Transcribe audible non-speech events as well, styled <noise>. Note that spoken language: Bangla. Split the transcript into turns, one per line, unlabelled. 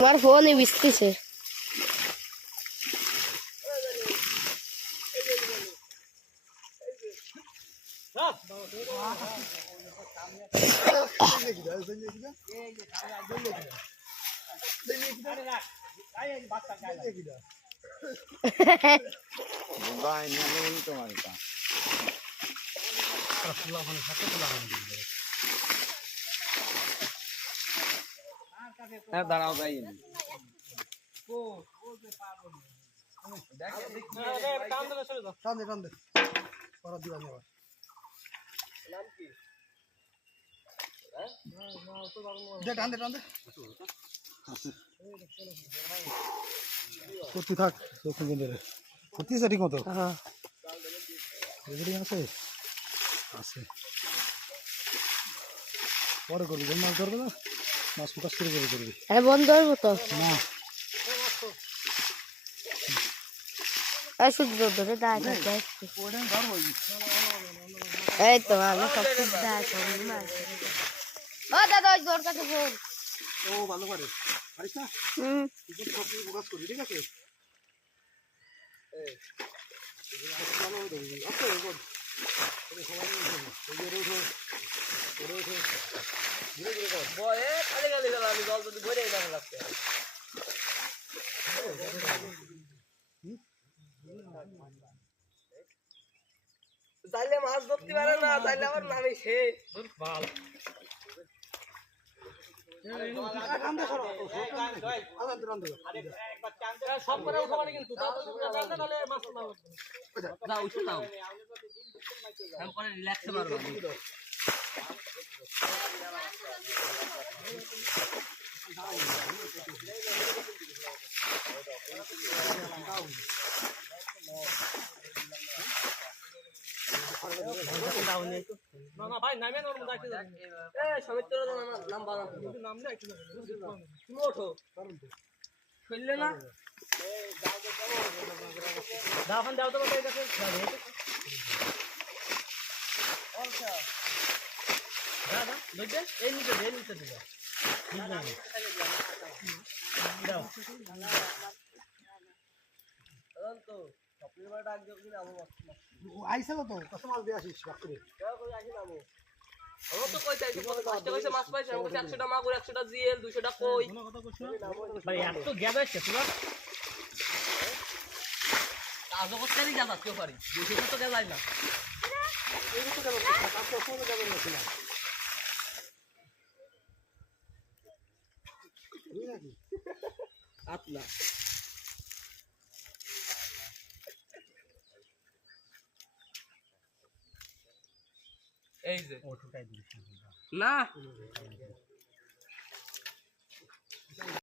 আমার ফোনে বিস্তিছে <laughs>
হ্যাঁ দাঁড়াও যাই
টান দে টান দে পরা দিবা আমি আবার দে টান দে টান দে করতে থাক করতেছে ঠিক মতো
হ্যাঁ।
আছে? আছে। পরে করবি মাছ ধরবে না? মাছ ফোকাস করে করে করবি?
আরে বন্ধ হইব তো
না
এই সূর্য ধরে দাঁড় এই তো আমি সব কিছু দাঁড় ও দাদা ওই তোর কাছে ফোন
ও ভালো করে। পারিস না?
হুম।
সব কিছু ফোকাস করবি ঠিক আছে? এই, ভালো সবাই ওরে ওঠো, ওরে ওঠো।
বয়ে খালি খালি গেল আমি জল যদি ভরে যাবে লাগছে চাইলে মাছ ধরতে পারে না চাইলে আবার নামি সে।
সব
করে উঠাবানি কিন্তু মাছ যাও উঠে যাও আমি করে রিল্যাক্সে মারবো না না ভাই নামে ওর মধ্যে এ সমিত্র নাম বানা নাম নেই তুমি ওঠো ফেললে না দাফান দাও তো বাবা এই এই এই দাও তো
না কত মাছ দিয়ে আসিস বাপ করে
ও তো কই চাইছি কষ্ট কইছে মাছ পাইছে আমি 100 মাগুর 100 জিএল 200 কই ভাই এত গ্যাপ আছে তোরা আজও করতেই যা যাচ্ছে পারি 200 তো গেলাই না
বুঝলি নাকি
আতলা এই যে। না।